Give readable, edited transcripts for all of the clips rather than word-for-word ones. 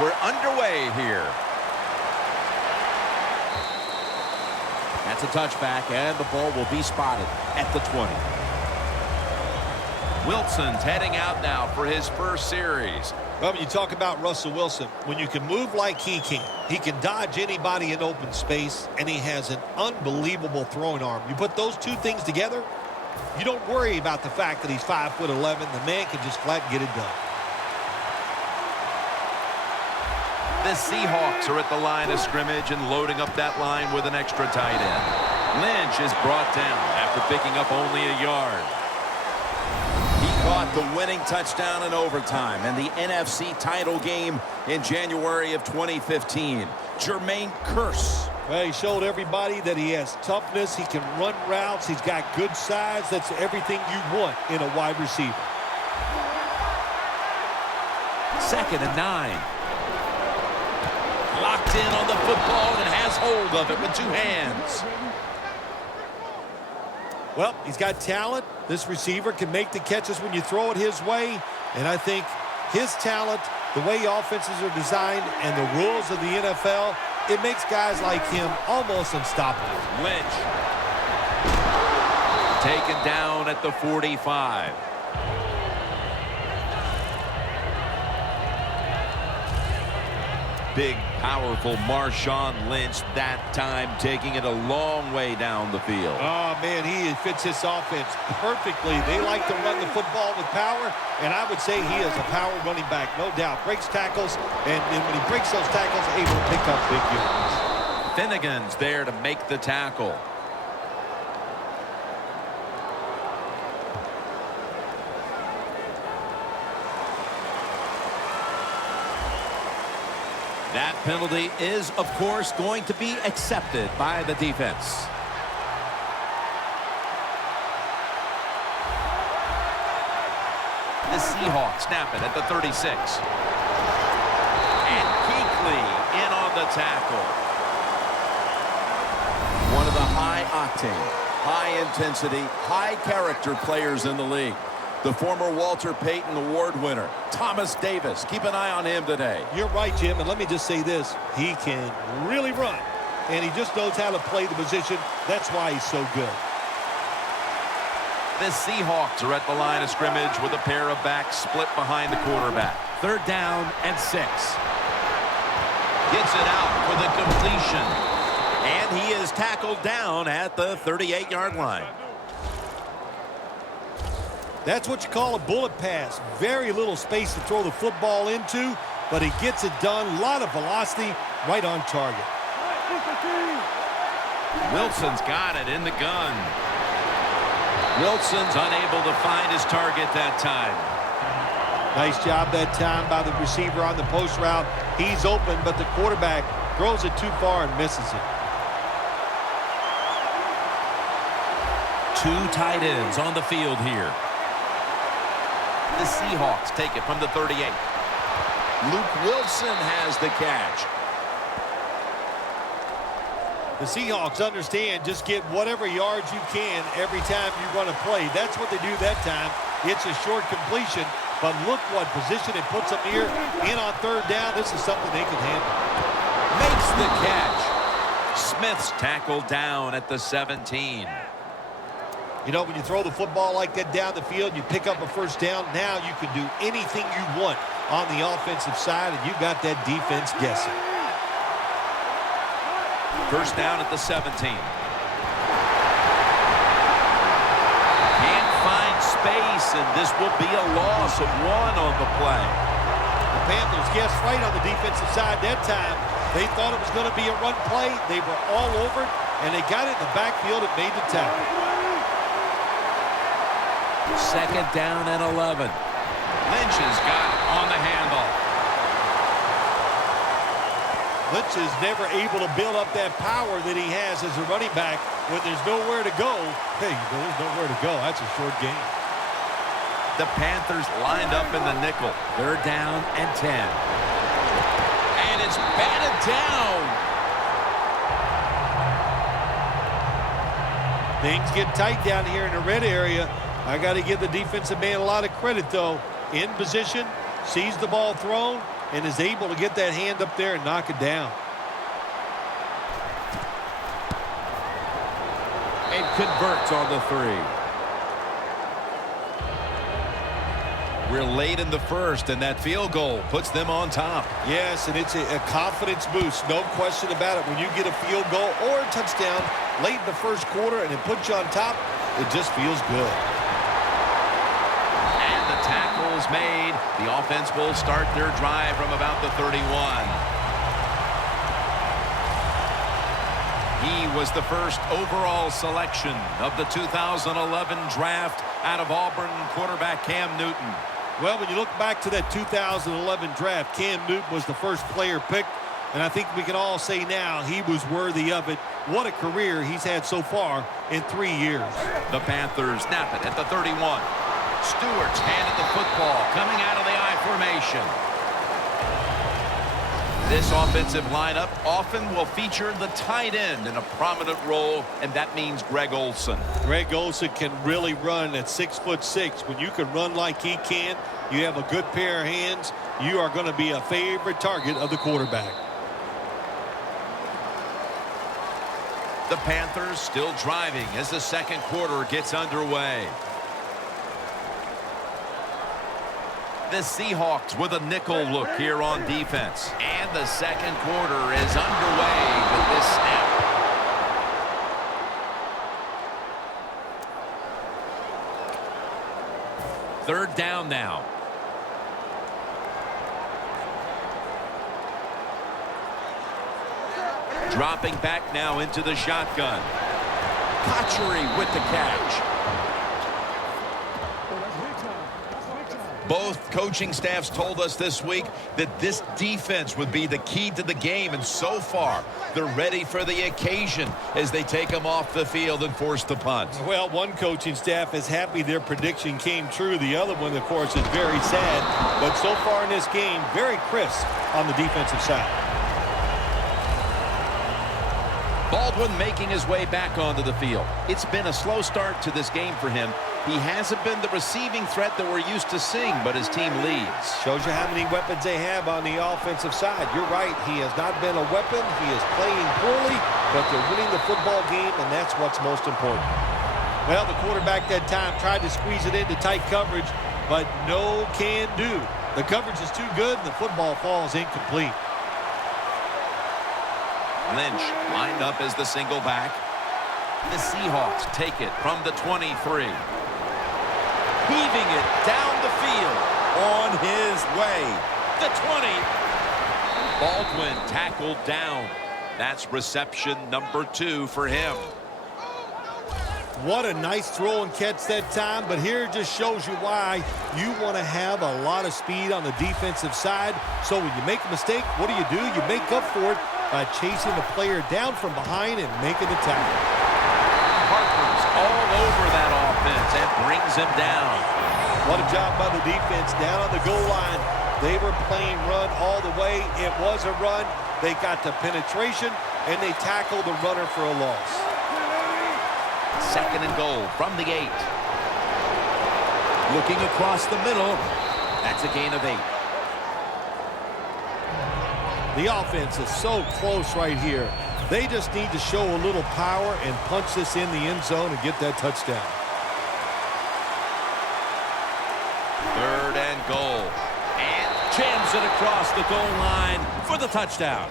We're underway here. That's a touchback, and the ball will be spotted at the 20. Wilson's heading out now for his first series. Well, when you talk about Russell Wilson, when you can move like he can dodge anybody in open space, and he has an unbelievable throwing arm. You put those two things together, you don't worry about the fact that he's 5'11". The man can just flat get it done. The Seahawks are at the line of scrimmage and loading up that line with an extra tight end. Lynch is brought down after picking up only a yard. He caught the winning touchdown in overtime in the NFC title game in January of 2015. Jermaine Kearse. Well, he showed everybody that he has toughness. He can run routes. He's got good size. That's everything you want in a wide receiver. 2nd and 9. Locked in on the football and has hold of it with two hands. Well, he's got talent. This receiver can make the catches when you throw it his way. And I think his talent, the way offenses are designed, and the rules of the NFL, it makes guys like him almost unstoppable. Lynch. Taken down at the 45. Big, powerful Marshawn Lynch that time, taking it a long way down the field. Oh, man, he fits this offense perfectly. They like to run the football with power, and I would say he is a power running back, no doubt. Breaks tackles, and when he breaks those tackles, able to pick up big yards. Finnegan's there to make the tackle. That penalty is, of course, going to be accepted by the defense. The Seahawks snap it at the 36. And Kuechly in on the tackle. One of the high-octane, high-intensity, high-character players in the league. The former Walter Payton Award winner, Thomas Davis. Keep an eye on him today. You're right, Jim, and let me just say this. He can really run, and he just knows how to play the position. That's why he's so good. The Seahawks are at the line of scrimmage with a pair of backs split behind the quarterback. 3rd down and 6. Gets it out for the completion. And he is tackled down at the 38-yard line. That's what you call a bullet pass. Very little space to throw the football into, but he gets it done. A lot of velocity, right on target. Wilson's got it in the gun. Wilson's unable to find his target that time. Nice job that time by the receiver on the post route. He's open, but the quarterback throws it too far and misses it. Two tight ends on the field here. The Seahawks take it from the 38. Luke Wilson has the catch. The Seahawks understand just get whatever yards you can every time you run a play. That's what they do that time. It's a short completion, but look what position it puts them here. In on 3rd down, this is something they can handle. Makes the catch. Smith's tackled down at the 17. You know, when you throw the football like that down the field, you pick up a 1st down. Now you can do anything you want on the offensive side, and you got that defense guessing. 1st down at the 17. Can't find space, and this will be a loss of 1 on the play. The Panthers guessed right on the defensive side that time. They thought it was going to be a run play. They were all over it, and they got it in the backfield and made the tackle. 2nd down and 11. Lynch has got it on the handle. Lynch is never able to build up that power that he has as a running back when there's nowhere to go. Hey, there's nowhere to go. That's a short game. The Panthers lined up in the nickel. 3rd down and 10. And it's batted down. Things get tight down here in the red area. I got to give the defensive man a lot of credit, though. In position, sees the ball thrown, and is able to get that hand up there and knock it down. And converts on the 3. We're late in the first, and that field goal puts them on top. Yes, and it's a confidence boost, no question about it. When you get a field goal or a touchdown late in the first quarter and it puts you on top, it just feels good. And the tackle is made. The offense will start their drive from about the 31. He was the first overall selection of the 2011 draft out of Auburn, quarterback Cam Newton. Well, when you look back to that 2011 draft, Cam Newton was the first player picked, and I think we can all say now he was worthy of it. What a career he's had so far in 3 years. The Panthers snap it at the 31. Stewart's handed the football coming out of the I formation. This offensive lineup often will feature the tight end in a prominent role, and that means Greg Olsen. Greg Olsen can really run at 6'6". When you can run like he can, you have a good pair of hands, you are going to be a favorite target of the quarterback. The Panthers still driving as the second quarter gets underway. The Seahawks with a nickel look here on defense. And the second quarter is underway with this snap. Third down now. Dropping back now into the shotgun. Kotchery with the catch. Both coaching staffs told us this week that this defense would be the key to the game, and so far they're ready for the occasion as they take them off the field and force the punt. Well, one coaching staff is happy their prediction came true. The other one, of course, is very sad. But so far in this game, very crisp on the defensive side. Baldwin making his way back onto the field. It's been a slow start to this game for him. He hasn't been the receiving threat that we're used to seeing, but his team leads. Shows you how many weapons they have on the offensive side. You're right, he has not been a weapon. He is playing poorly, but they're winning the football game, and that's what's most important. Well, the quarterback that time tried to squeeze it into tight coverage, but no can do. The coverage is too good, and the football falls incomplete. Lynch lined up as the single back. The Seahawks take it from the 23. Heaving it down the field on his way. The 20. Baldwin tackled down. That's reception number 2 for him. What a nice throw and catch that time, but here it just shows you why you want to have a lot of speed on the defensive side. So when you make a mistake, what do? You make up for it by chasing the player down from behind and making the tackle. Harper's all over that offense and brings him down. What a job by the defense down on the goal line. They were playing run all the way. It was a run. They got the penetration, and they tackled the runner for a loss. Second and goal from the 8. Looking across the middle. That's a gain of 8. The offense is so close right here. They just need to show a little power and punch this in the end zone and get that touchdown. Third and goal. And jams it across the goal line for the touchdown.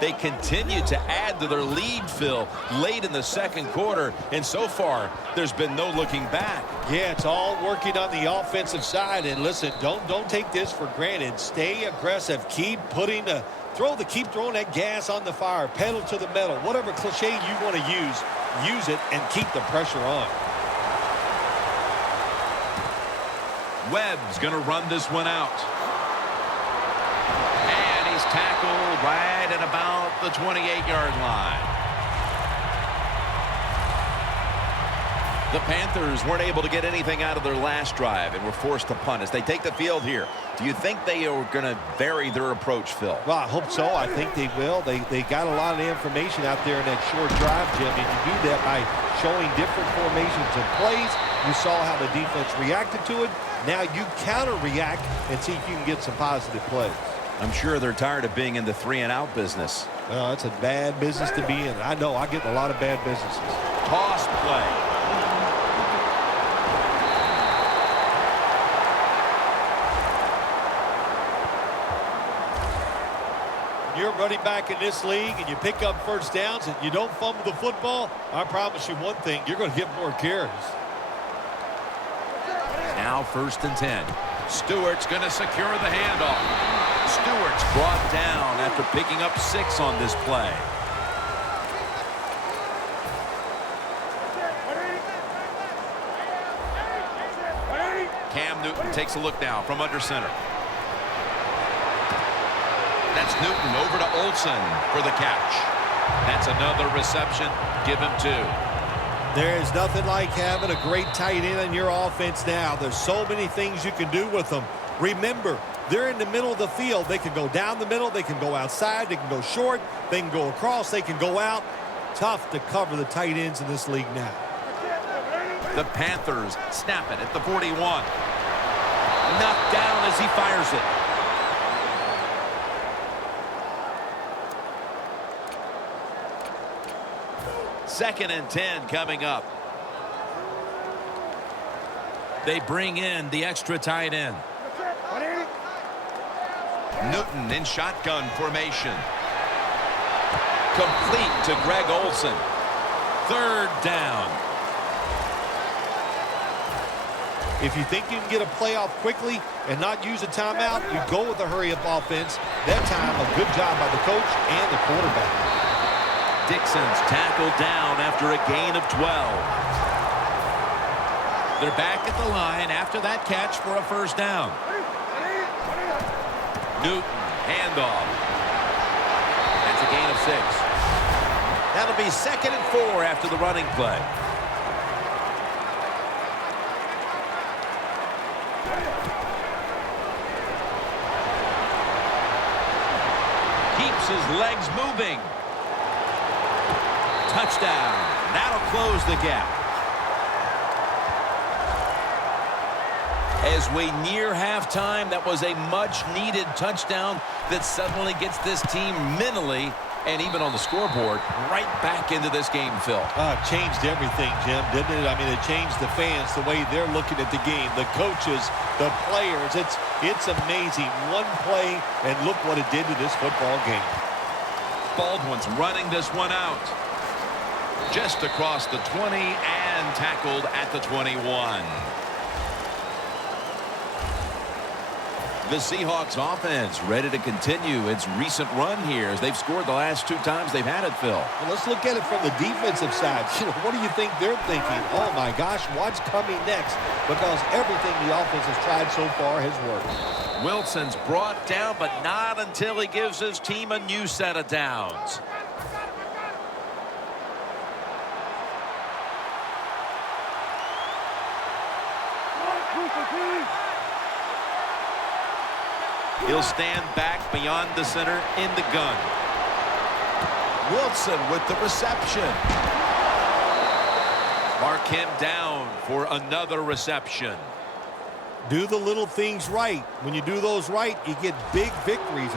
They continue to add to their lead, Phil, late in the second quarter, and so far there's been no looking back. Yeah, it's all working on the offensive side, and listen, don't take this for granted. Stay aggressive. Keep throwing that gas on the fire, pedal to the metal, whatever cliche you want to use it and keep the pressure on. Webb's going to run this one out. And he's tackled right at about the 28-yard line. The Panthers weren't able to get anything out of their last drive and were forced to punt as they take the field here. Do you think they are going to vary their approach, Phil? Well, I hope so. I think they will. They got a lot of information out there in that short drive, Jim, and you do that by showing different formations and plays You saw how the defense reacted to it. Now you counter-react and see if you can get some positive plays. I'm sure they're tired of being in the 3-and-out business. Well, that's a bad business to be in. I know I get in a lot of bad businesses. Toss play. You're running back in this league and you pick up first downs and you don't fumble the football, I promise you one thing, you're going to get more carries. Now 1st and 10. Stewart's going to secure the handoff. Stewart's brought down after picking up 6 on this play. Cam Newton takes a look now from under center. That's Newton over to Olsen for the catch. That's another reception. Give him 2. There is nothing like having a great tight end in your offense now. There's so many things you can do with them. Remember, they're in the middle of the field. They can go down the middle. They can go outside. They can go short. They can go across. They can go out. Tough to cover the tight ends in this league now. The Panthers snap it at the 41. Knocked down as he fires it. Second and 10 coming up. They bring in the extra tight end. Newton in shotgun formation. Complete to Greg Olsen. 3rd down. If you think you can get a playoff quickly and not use a timeout, you go with a hurry-up offense. That time, a good job by the coach and the quarterback. Dixon's tackled down after a gain of 12. They're back at the line after that catch for a 1st down. Newton, handoff. That's a gain of 6. That'll be 2nd and 4 after the running play. Keeps his legs moving. Touchdown. That'll close the gap. As we near halftime, that was a much-needed touchdown that suddenly gets this team mentally and even on the scoreboard right back into this game, Phil. It changed everything, Jim, didn't it? I mean, it changed the fans, the way they're looking at the game, the coaches, the players. It's amazing. One play, and look what it did to this football game. Baldwin's running this one out. Just across the 20 and tackled at the 21. The Seahawks offense ready to continue its recent run here as they've scored the last 2 times they've had it, Phil. Well, let's look at it from the defensive side. What do you think they're thinking? Oh, my gosh, what's coming next? Because everything the offense has tried so far has worked. Wilson's brought down, but not until he gives his team a new set of downs. He'll stand back beyond the center in the gun. Wilson with the reception. Mark him down for another reception. Do the little things right. When you do those right, you get big victories.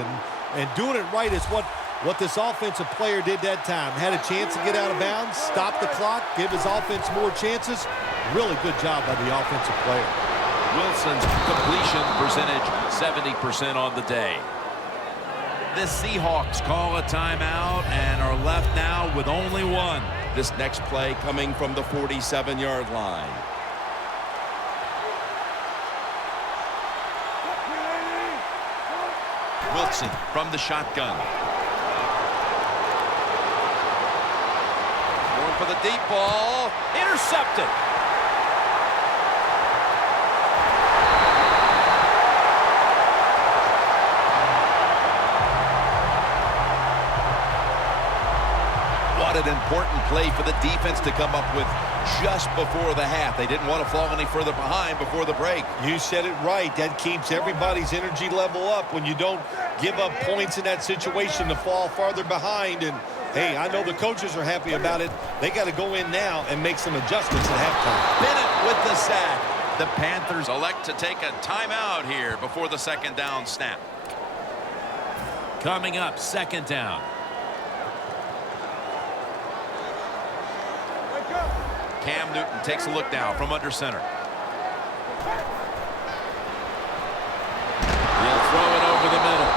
And doing it right is what this offensive player did that time. Had a chance to get out of bounds, stop the clock, give his offense more chances. Really good job by the offensive player. Wilson's completion percentage 70% on the day. The Seahawks call a timeout and are left now with only one. This next play coming from the 47-yard line. Wilson from the shotgun. Going for the deep ball. Intercepted. What an important play for the defense to come up with just before the half. They didn't want to fall any further behind before the break. You said it right. That keeps everybody's energy level up when you don't give up points in that situation to fall farther behind. And Hey, I know the coaches are happy about it. They got to go in now and make some adjustments at halftime. Bennett with the sack. The Panthers elect to take a timeout here before the second down snap. Coming up, second down. Cam Newton takes a look now from under center. He'll throw it over the middle.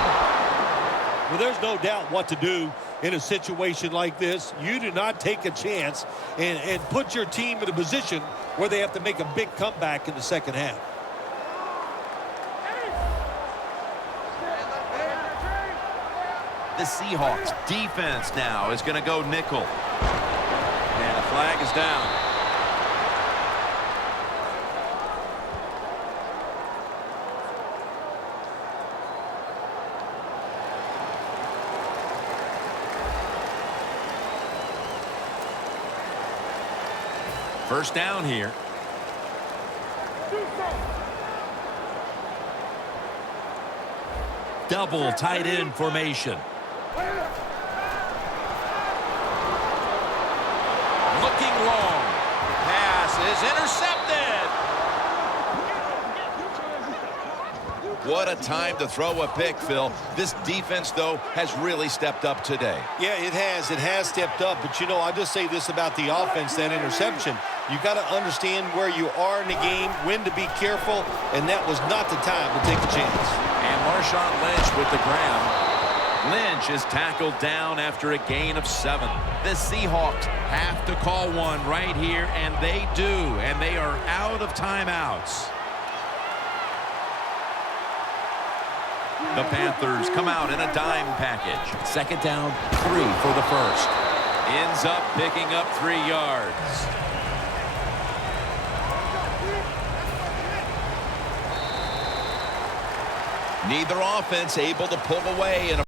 Well, there's no doubt what to do in a situation like this. You do not take a chance and put your team in a position where they have to make a big comeback in the second half. The Seahawks defense now is going to go nickel. And the flag is down. First down here. Double tight end formation. Looking long. Pass is intercepted. What a time to throw a pick, Phil. This defense, though, has really stepped up today. Yeah, it has. It has stepped up. But, you know, I'll just say this about the offense, that interception. You got to understand where you are in the game, when to be careful, and that was not the time to take a chance. And Marshawn Lynch with the grab. Lynch is tackled down after a gain of 7. The Seahawks have to call one right here, and they do, and they are out of timeouts. The Panthers come out in a dime package. Second down, 3 for the first. Ends up picking up 3 yards. Neither offense able to pull away in a